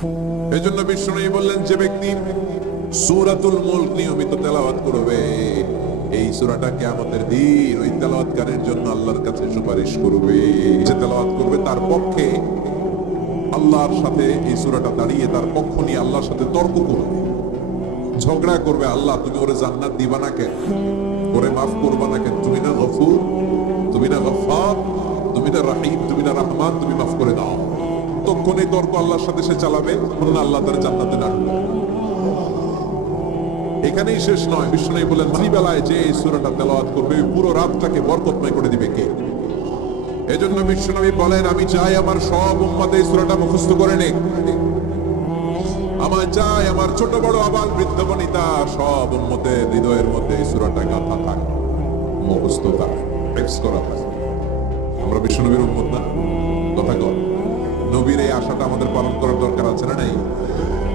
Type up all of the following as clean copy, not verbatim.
এজন্য বিষ্ণু বললেন, যে ব্যক্তি সূরাতুল মুলক নিয়মিত তেলাওয়াত করবে, এই সূরাটা কিয়ামতের দিন ওই তেলাওয়াতকারীর জন্য আল্লাহর কাছে সুপারিশ করবে। যে তেলাওয়াত করবে তার পক্ষে আল্লাহর সাথে এই সূরাটা দাঁড়িয়ে তার পক্ষ নিয়ে আল্লাহর সাথে তর্ক করবে, ঝগড়া করবে। আল্লাহ, তুমি ওরে জান্নাত দিবা না কেন? ওরে মাফ করবা না কেন? তুমি না গফুর, তুমি না গফফার, তুমি না রহিম, তুমি না রহমান, তুমি মাফ করে দাও। তখন এই তর্ক আল্লাহর সাথে সে চালাবে, আল্লাহ তার জান্নাতে রাখবে। এখানেই শেষ নয়, বিষ্ণু বলেন রাত্রিবেলায় যে এই সূরাটা তেলাওয়াত করবে পুরো রাতটাকে বরকতময় করে দিবে কে? এজন্য বিষ্ণু বলেন, আমি চাই আমার সব উম্মত এই সূরাটা মুখস্থ করে নেক। আমার চাই আমার ছোট বড় আবাল বৃদ্ধ বনিতা সব উম্মতের হৃদয়ের মধ্যে এই সূরাটা গাঁথা থাকে, মুখস্থ থাকে, টেক্সট করা থাকে। আমরা বিষ্ণু নবীর উম্মত না? কথা কর, নবীর এই আশাটা আমাদের পালন করার দরকার আছে না নাই?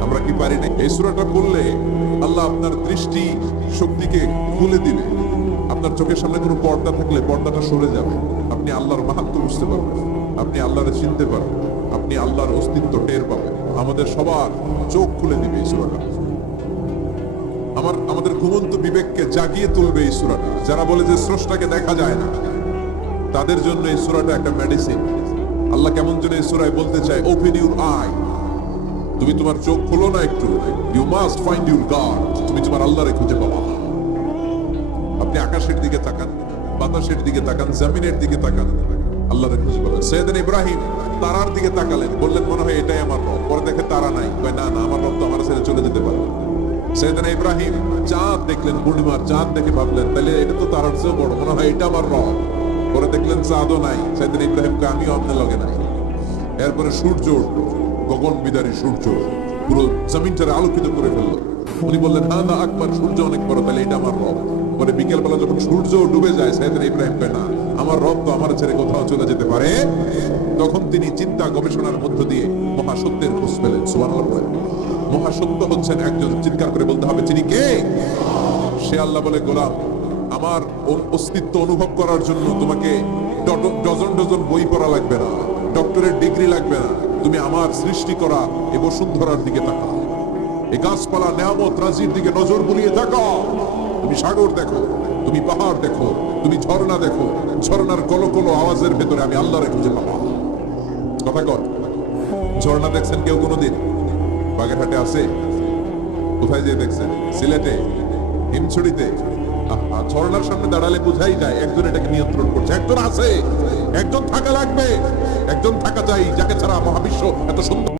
আমরা কি পারি না? এই সূরাটা পড়লে আল্লাহ আপনার দৃষ্টি শক্তিকে খুলে দিবে। আপনার চোখের সামনে কোনো পর্দা থাকলে পর্দাটা সরে যাবে। আপনি আল্লাহর মাহাত্ম্য বুঝতে পারবেন, আপনি আল্লাহরে চিনতে পারবেন, আপনি আল্লাহর অস্তিত্ব টের পাবেন। আমাদের সবার চোখ খুলে দিবে এই সূরাটা। আমাদের ঘুমন্ত বিবেককে জাগিয়ে তুলবে এই সূরাটা। যারা বলে যে স্রষ্টাকে দেখা যায় না, তাদের জন্য এই সূরাটা একটা মেডিসিন। আল্লাহ কেমন যেন এই সূরায় বলতে চায়, ওপেন ইউর আই। তুমি তোমার চোখ খোলো না একটু, you must find your God. তুমি তোমার আল্লাহরে খুঁজে পাবা। আপনি আকাশের দিকে তাকান, বাতাসের দিকে তাকান, জমিনের দিকে তাকান, আল্লাহরে খুঁজে পাবেন। সৈয়দনা ইব্রাহিম তারার দিকে তাকালেন, বললেন মনে হয় এটাই আমার রব। পরে দেখে তারা নাই, কয় না না, আমার রব তো আমার ছেড়ে চলে যেতে পারে। সৈয়দনা ইব্রাহিম চাঁদ দেখলেন, পূর্ণিমার চাঁদ দেখে ভাবলেন তাহলে এটা তো তারার চেয়েও বড়, মনে হয় এটা আমার রব। পরে দেখলেন চাঁদও নাই। সৈয়দনা ইব্রাহিমকে আমিও আপনার লগে নাই। এরপরে সূর্য, গগন বিদারী সূর্য পুরো জমিনটারে আলোকিত করে ফেললো। উনি বললেন হ্যাঁ না আকবার, সূর্য অনেক বড়, তাহলে এটা আমার রব। পরে বিকেল বেলা যখন সূর্য ডুবে যায়, সৈয়দনা ইব্রাহিম কয় না, আমার রব তো আমার ছেড়ে কোথাও চলে যেতে পারে। তখন তিনি চিন্তা গবেষণার মধ্য দিয়ে মহাসত্যের খোঁজ পেলেন। সুবহানাল্লাহ বলেন। মহাসত্য হচ্ছেন একজন, চিৎকার করে বলতে হবে তিনি কে? সে আল্লাহ বলে, গোলাম, আমার অস্তিত্ব অনুভব করার জন্য তোমাকে ডজন ডজন বই পড়া লাগবে না, ডক্টরের ডিগ্রি লাগবে না। তুমি আমার সৃষ্টি করা এই বসুন্ধরার দিকে তাকাও, এই গাছপালা নেয়ামত রাজির দিকে নজর বুলিয়ে তাকাও। তুমি সাগর দেখো, তুমি পাহাড় দেখো, তুমি ঝর্ণা দেখো, ঝর্ণার কলকলো আওয়াজের ভেতরে আমি আল্লাহরে খুঁজে পাবো। কথা কর, ঝর্ণা দেখছেন কেউ কোনোদিন? বাগেরহাটে আছে? কোথায় যেয়ে দেখছেন? সিলেটে, হিমছড়িতে? ঝর্ণার সামনে দাঁড়ালে বোঝাই যায় একজন এটাকে নিয়ন্ত্রণ করছে। একজন আছে, একজন থাকা লাগবে, একজন থাকা চাই যাকে ছাড়া মহাবিশ্ব এত সুন্দর।